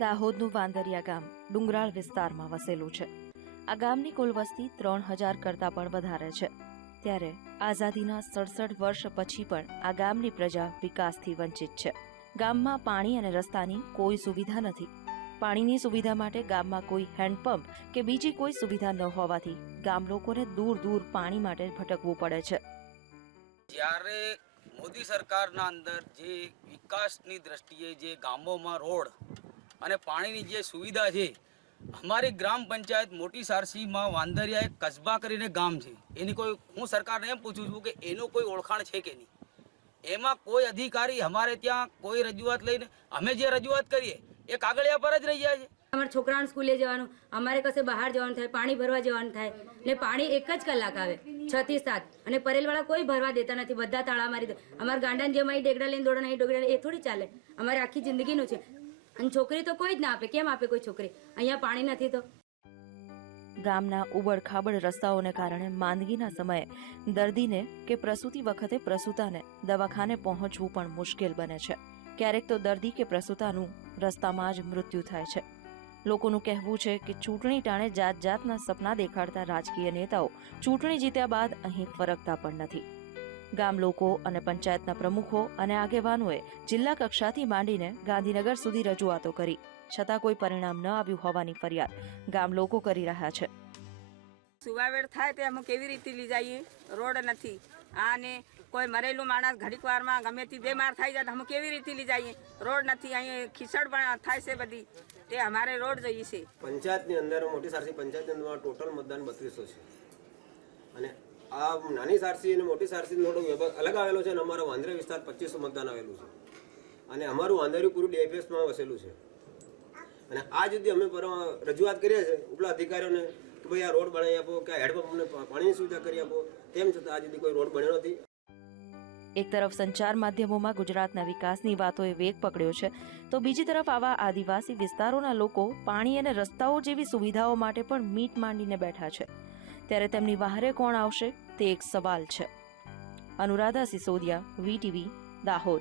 દાહોદનું વાંદરિયા ગામ ડુંગરાળ વિસ્તારમાં વસેલું છે. આ ગામની કુલ વસ્તી ત્રણ હજાર કરતાં પણ વધારે છે. ત્યારે આઝાદીના સડસઠ વર્ષ પછી પણ આ ગામની પ્રજા વિકાસથી વંચિત છે. ગામમાં પાણી અને રસ્તાની કોઈ સુવિધા નથી. પાણીની સુવિધા માટે ગામમાં કોઈ હેન્ડપંપ કે બીજી કોઈ સુવિધા ન હોવાથી ગામ લોકોને દૂર દૂર પાણી માટે ભટકવું પડે છે. જ્યારે મોદી સરકારના અંદર જે વિકાસની દ્રષ્ટિએ જે ગામોમાં રોડ અને પાણીની જે સુવિધા છે, અમારી ગ્રામ પંચાયત મોટી સારસીમાં વાંદરિયા એક કસ્બા કરીને ગામ છે. એની કોઈ, હું સરકારને એમ પૂછું છું કે એનું કોઈ ઓળખાણ છે કે નહીં? એમાં કોઈ અધિકારી અમારે ત્યાં કોઈ રજૂઆત લઈને, અમે જે રજૂઆત કરીએ, એ કાગળિયા પર જ રહી જાય છે. અમારા છોકરાઓને સ્કૂલે જવાનું, અમારે કશે બહાર જવાનું થાય, પાણી ભરવા જવાનું થાય, ને પાણી એક જ કલાક આવે, છ થી સાત. અને પરેલવાળા કોઈ ભરવા દેતા નથી, બધા તાળા મારી દે. અમારા ગાંડાને જેમાં અહીં ડેગડા લઈને દોડે નહીં ડોગડા એ થોડી ચાલે. અમારે આખી જિંદગીનું છે. અને છોકરી તો કોઈ જ ના આપે. કેમ આપે કોઈ છોકરી? અહીંયા પાણી નથી તો? ગામના ઉબડ-ખાબડ રસ્તાઓને કારણે માંદગીના સમયે દર્દીને કે પ્રસૂતિ વખતે પ્રસૂતાને દવાખાને પહોંચવું પણ મુશ્કેલ બને છે. ક્યારેક તો દર્દી કે પ્રસૂતાનું રસ્તામાં જ મૃત્યુ થાય છે. લોકોનું કહેવું છે કે ચૂંટણી ટાણે જાત જાતના સપના દેખાડતા રાજકીય નેતાઓ ચૂંટણી જીત્યા બાદ અહીં ફરકતા પણ નથી. ગામ લોકો અને પંચાયતના પ્રમુખો અને આગેવાનોએ જિલ્લા કક્ષાથી માંડીને ગાંધીનગર સુધી રજૂઆતો કરી છતાં કોઈ પરિણામ ન આવ્યું હોવાની ફરિયાદ ગામ લોકો કરી રહ્યા છે. સુવાવેડ થાય તે અમે કેવી રીતે લઈ જઈએ? રોડ નથી. આને કોઈ મરેલું માણસ ઘડીક વારમાં ગમે તે બેમાર થઈ જાય તો અમે કેવી રીતે લઈ જઈએ? રોડ નથી. અહીં ખીચડ પણ થાય છે બધી. તે અમારે રોડ જોઈએ છે. પંચાયતની અંદર મોટી સારસી પંચાયતની અંદર ટોટલ મતદાન બત્રીસો છે. અને આ નાની સારસી અને મોટી સારસી થોડો વિભાગ અલગ આવેલો છે અને અમારો વાંદરા વિસ્તાર પચીસો મતદાન આવેલું છે. અને અમારું વાંદર્યું પૂરું ડીએફએસમાં વસેલું છે. અને આ જુદી અમે રજૂઆત કરીએ છીએ ઉપલા અધિકારીઓને કે ભાઈ આ રોડ બનાવી આપો, કે હેડપંપ અમને પાણીની સુવિધા કરી આપો. તેમ છતાં આ જુદી કોઈ રોડ બન્યો નથી. એક તરફ સંચાર માધ્યમોમાં ગુજરાતના વિકાસની વાતોએ વેગ પકડ્યો છે, તો બીજી તરફ આવા આદિવાસી વિસ્તારોના લોકો પાણી અને રસ્તાઓ જેવી સુવિધાઓ માટે પણ મીટ માંડીને બેઠા છે. ત્યારે તેમની વહારે કોણ આવશે તે એક સવાલ છે. અનુરાધા સિસોદિયા વીટીવી દાહોદ.